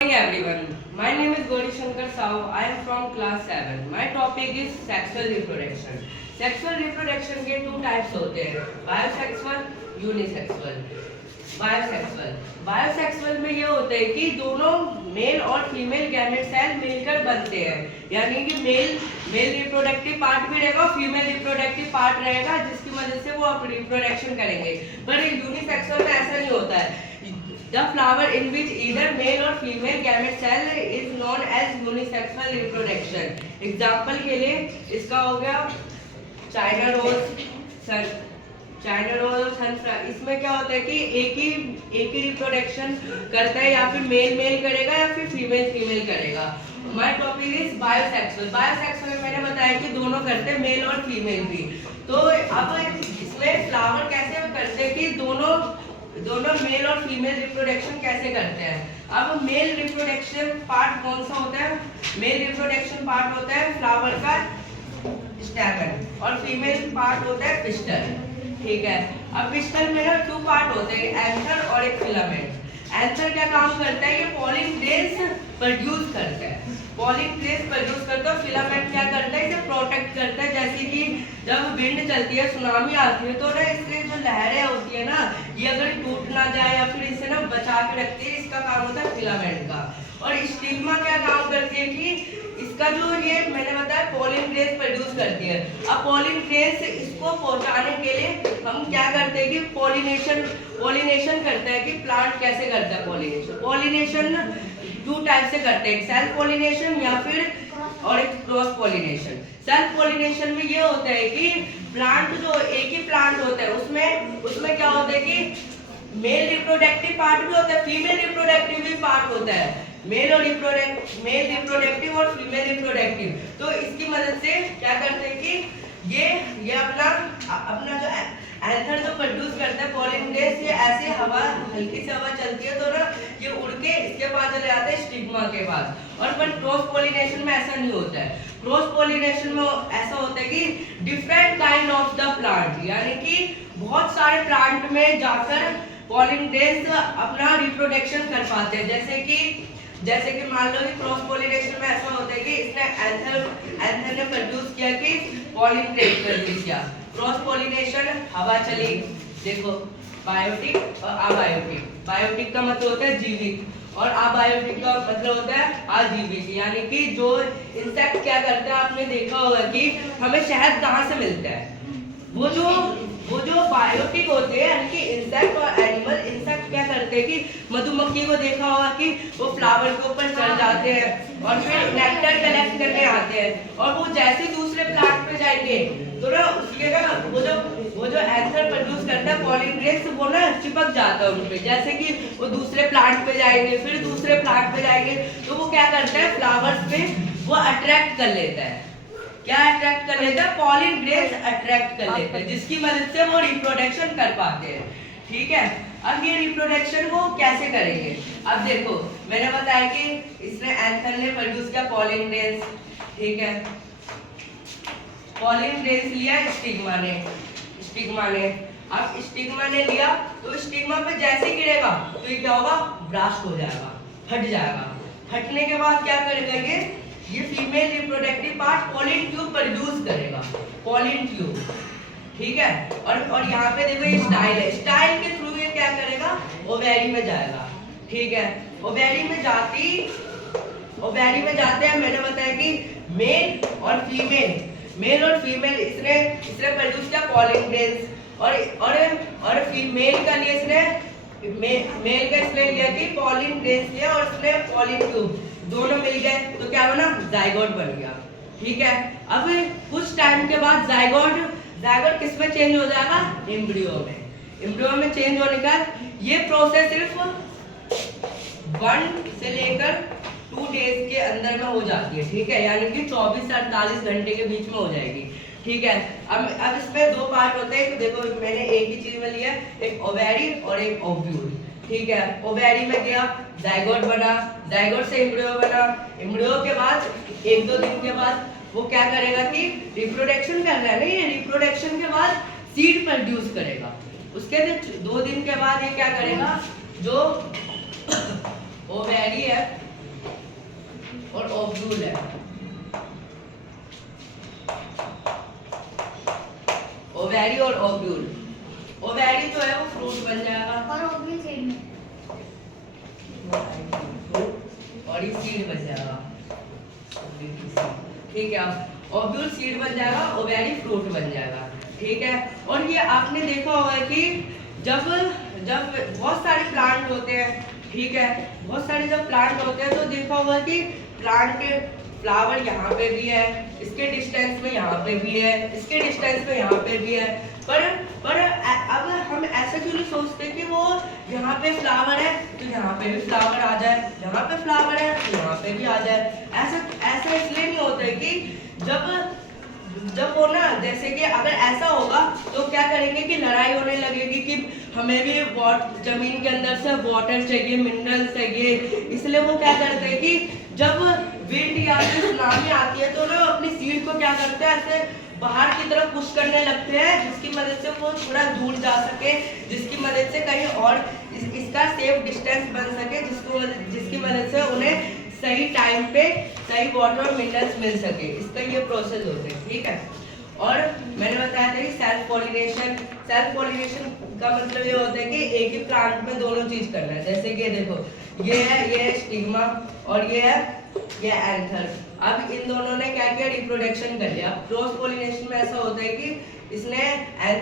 Morning everyone. My name is Gauri Shankar Sao. I am from class 7. My topic is sexual reproduction. Sexual reproduction के two types होते हैं, bisexual, unisexual. Bisexual में ये होता है कि दोनों मेल और फीमेल गैमेट सेल मिलकर बनते हैं, यानी कि मेल रिप्रोडक्टिव पार्ट भी रहेगा और फीमेल रिप्रोडक्टिव पार्ट रहेगा, जिसकी मदद से वो अपनी रिप्रोडक्शन करेंगे. पर यूनिसेक्सुअल में ऐसा नहीं होता है. The flower in which either male or female gamete cell is known as unisexual reproduction. Example के लिए इसका हो गया चाइना रोज, और सनफ्लावर. इसमें क्या होता है कि एक ही रिप्रोडक्शन करता है, या फिर मेल करेगा या फिर फीमेल करेगा. My topic is bisexual. Bisexual में मैंने बताया कि दोनों करते हैं, मेल और फीमेल भी. तो अब इसमें फ्लावर कैसे करते हैं कि दोनों मेल और फीमेल रिप्रोडक्शन कैसे करते हैं. अब मेल रिप्रोडक्शन पार्ट कौन सा होता है? मेल रिप्रोडक्शन पार्ट होता है फ्लावर का स्टैमेन और फीमेल पार्ट होता है पिस्टल. ठीक है. अब पिस्टल में ना टू पार्ट होते हैं, एंथर और एक फिलामेंट. एंथर क्या काम करता है? ये पॉलिन ग्रेन्स प्रोड्यूस करता है. और फिलामेंट क्या करता है? इसे प्रोटेक्ट करता है. जैसे कि जब विंड चलती है, सुनामी आती है, तो ना इसके जो लहरें होती है ना, ये अगर टूट ना जाए या फिर इसे ना बचा के रखती है. इसका काम होता है फिलामेंट का. और स्टिग्मा क्या काम करती है कि इसका जो ये मैंने बताया पॉलिन ग्रेन्स प्रोड्यूस करती है. अब पॉलिन ग्रेन्स इसको पहुंचाने के लिए हम क्या करते हैं कि पॉलिनेशन करते हैं. कि प्लांट कैसे करता है पॉलिनेशन टू टाइप से करते हैं, सेल्फ पॉलिनेशन या फिर और एक क्रॉस पॉलिनेशन. सेल्फ पॉलिनेशन में ये होता है कि प्लांट जो एक ही प्लांट होता है उसमें क्या होता है कि मेल रिप्रोडक्टिव पार्ट भी होता है, फीमेल रिप्रोडक्टिव भी पार्ट होता है. मेल रिप्रोडक्टिव और फीमेल रिप्रोडक्टिव. तो इसकी मदद से क्या करते हैं कि ये अपना जो एंथर जो प्रोड्यूस करता है पॉलिन ग्रेन्स, ये ऐसे हल्की सी हवा चलती है तो ना ये उड़ के इसके पास चले जाते हैं स्टिग्मा के पास. और पर क्रॉस पॉलिनेशन में ऐसा नहीं होता है. क्रॉस पॉलिनेशन में ऐसा होता है कि different kind of the plant, यानी कि बहुत सारे प्लांट में जाकर पॉलिन ग्रेन्स अपना रिप्रोडक्शन कर पाते हैं. जैसे कि मान लो कि क्रॉस पॉलिनेशन में ऐसा होता है कि इसने एंथर ने प्रोड्यूस किया कि पॉलिन ग्रेन्स प्रोड्यूस किया. क्रॉस पॉलिनेशन हवा चली, देखो बायोटिक और अबायोटिक. बायोटिक का मतलब होता है जीवित और अबायोटिक का मतलब होता है अजीवित. यानी कि जो इंसेक्ट क्या करता है, आपने देखा होगा कि हमें शहद कहाँ से मिलता है. वो जो बायोटिक होते हैं, यानी कि इंसेक्ट और एनिमल. इंसेक्ट क्या करते हैं कि मधुमक्खी को देखा होगा कि वो फ्लावर के ऊपर चढ़ जाते हैं और फिर नेक्टर कलेक्ट करने आते हैं. और वो जैसे दूसरे प्लांट पे जाएंगे तो ना उसके ना वो जो एंथर प्रोड्यूस करता है पॉलिन ग्रेन्स, वो ना चिपक जाता है उन पे. जैसे कि वो दूसरे प्लांट पे जाएंगे, फिर दूसरे प्लांट पे जाएंगे, तो वो क्या करता है फ्लावर्स पे वो अट्रैक्ट कर लेता है. क्या अट्रैक्ट कर लेता है? पॉलिन ग्रेन्स अट्रैक्ट कर लेते हैं, जिसकी मदद से वो रिप्रोडक्शन कर पाते हैं. ठीक है. अब ये रिप्रोडक्शन वो कैसे करेंगे? अब देखो मैंने बताया कि इसने एंथर ने प्रोड्यूस किया पॉलिन ग्रेन्स. ठीक है. पॉलिन ग्रेन्स लिया स्टिग्मा ने. अब स्टिग्मा ने लिया तो स्टिग्मा पे जैसे गिरेगा तो ये क्या होगा? ब्रास्ट हो जाएगा, फट जाएगा. फटने के बाद क्या करेगा? ये female reproductive part pollen tube produce करेगा. Pollen tube. ठीक है. और यहाँ पे देखो ये स्टाइल है. स्टाइल के थ्रू ये क्या करेगा? ओवेरी में जाएगा. ठीक है. ओवेरी में जाते हैं मैंने बताया कि मेल और फीमेल इसने प्रोड्यूस किया पॉलिन ग्रेन्स. और फीमेल का लिए मेल का इसने लिया कि पॉलिन ग्रेन्स लिया और इसने पॉलिन ट्यूब, दोनों मिल गए तो क्या बना? जाइगोट बन गया. ठीक है. अब कुछ टाइम के बाद जाइगोट किस में चेंज हो जाएगा? एम्ब्रियो में चेंज होने का ये प्रोसेस सिर्फ 1 से लेकर 2 डेज के अंदर में हो जाती है. ठीक है. यानी कि 24 से 48 घंटे के बीच में हो जाएगी. ठीक है. अब इसमें दो पार्ट होते हैं. देखो मैंने एक ही चीज में लिया, एक ओवेरी और एक ओव्यूल. ठीक है. ओवेरी में गया, जाइगोट बना, जाइगोट से एम्ब्रियो बना. एम्ब्रियो के बाद 1-2 दिन के बाद वो क्या करेगा कि रिप्रोडक्शन कर रहा है ना, ये रिप्रोडक्शन के बाद सीड प्रोड्यूस करेगा. उसके 2 दिन के बाद ये क्या करेगा? जो ओवेरी है ओव्यूल है, ओवेरी और ओव्यूल। ओवेरी जो है वो फ्रूट बन जाएगा और ओव्यूल सीड में, और ये सीड बन जाएगा, ठीक है। ओव्यूल सीड बन जाएगा, ओवेरी फ्रूट बन जाएगा, ठीक है। और ये आपने देखा होगा कि जब जब बहुत सारे प्लांट होते हैं, ठीक है, बहुत सारे जब प्लांट होते हैं तो देखा होगा कि प्लांट फ्लावर यहाँ पे भी है, इसके डिस्टेंस में यहाँ पे भी है, इसके डिस्टेंस में यहाँ पे भी है, पर अब हम ऐसा क्यों नहीं सोचते कि वो यहाँ पे फ्लावर है तो यहाँ पे भी फ्लावर आ जाए, यहाँ पे फ्लावर है तो यहाँ पे भी आ जाए। ऐसा ऐसा इसलिए नहीं होता है कि जब वो ना, जैसे कि अगर ऐसा होगा तो क्या करेंगे कि लड़ाई होने लगेगी कि हमें भी जमीन के अंदर से वाटर चाहिए, मिनरल चाहिए, इसलिए वो क्या करते हैं कि जब विंड या फिर सुनामी आती है तो ना अपनी सीड को क्या करते हैं, ऐसे बाहर की तरफ पुश करने लगते हैं, जिसकी मदद से वो थोड़ा दूर जा सके, जिसकी मदद से कहीं और इसका सेफ डिस्टेंस बन सके, जिसकी मदद से उन्हें सही टाइम पे सही वाटर और मिनरल्स मिल सके। इसका ये प्रोसेस होता है, ठीक है। और मैंने बताया था कि सेल्फ पॉलिनेशन का मतलब ये होता है कि एक ही प्लांट में दोनों चीज करना है। जैसे कि देखो, ये है स्टिग्मा और ये एंथर। अब इन दोनों ने क्या किया, रिप्रोडक्शन कर लिया। क्रॉस पॉलिनेशन में ऐसा होता है कि इसने